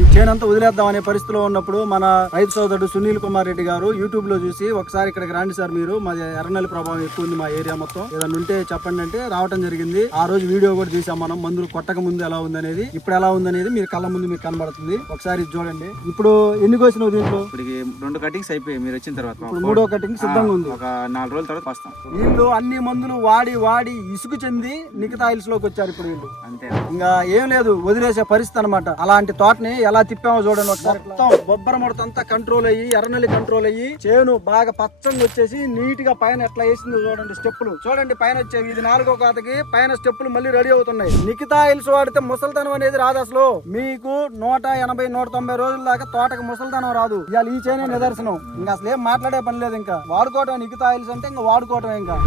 ఈ చేనంతా వదిలేద్దాం అనే పరిస్థితిలో ఉన్నప్పుడు మన రైతు సోదరుడు సునీల్ కుమార్ రెడ్డి గారు యూట్యూబ్లో చూసి ఒకసారి ఇక్కడికి రండి సార్ మీరు. మాది ఎర్రనల్లి ప్రభావం ఎక్కువ ఉంది మా ఏరియా మొత్తం. ఏదైనా ఉంటే చెప్పండి అంటే రావటం జరిగింది. ఆ రోజు వీడియో కూడా తీసాం మనం. మందులు కొట్టక ముందు ఎలా ఉందనేది ఇప్పుడు ఎలా ఉందనేది మీరు కళ్ళ ముందు మీకు కనబడుతుంది. ఒకసారి చూడండి. ఇప్పుడు ఎన్ని కోసినావు దీంట్లో? ఇప్పటికి రెండు కటింగ్స్ అయిపోయాయి. మీరు వచ్చిన తర్వాత ఇప్పుడు మూడో కటింగ్ సిద్ధంగా ఉంది. ఒక నాలుగు రోజుల తర్వాత వస్తాం. వీళ్ళు అన్ని మందులు వాడి వాడి ఇసుకు చెంది నికతాయిల్స్లోకి వచ్చారు ఇప్పుడు వీళ్ళు. అంతే. ఇంకా ఏం లేదు వదిలేసే పరిస్థితి అనమాట అలాంటి తోటని ఎలా తిప్పామో చూడండి మొత్తం బొబ్బర ముడత అంతా కంట్రోల్ అయ్యి ఎర్రనల్లి కంట్రోల్ అయ్యి చేను బాగా పచ్చంగా వచ్చేసి నీట్గా పైన ఎట్లా వేసిందో చూడండి స్టెప్పులు. చూడండి పైన వచ్చేవి. ఇది నాలుగో కాతకి పైన స్టెప్పులు మళ్ళీ రెడీ అవుతున్నాయి. నిఖితా ఆయిల్స్ వాడితే ముసల్తనం అనేది రాదు అసలు. మీకు నూట ఎనభై నూట తొంభై రోజుల దాకా తోటకు ముసల్తనం రాదు. ఇవాళ ఈ చేనే నిదర్శనం. ఇంకా అసలు ఏం మాట్లాడే పని లేదు ఇంకా. వాడుకోవటం నిఖితా ఇల్స్ అంటే ఇంకా వాడుకోవటం ఇంకా.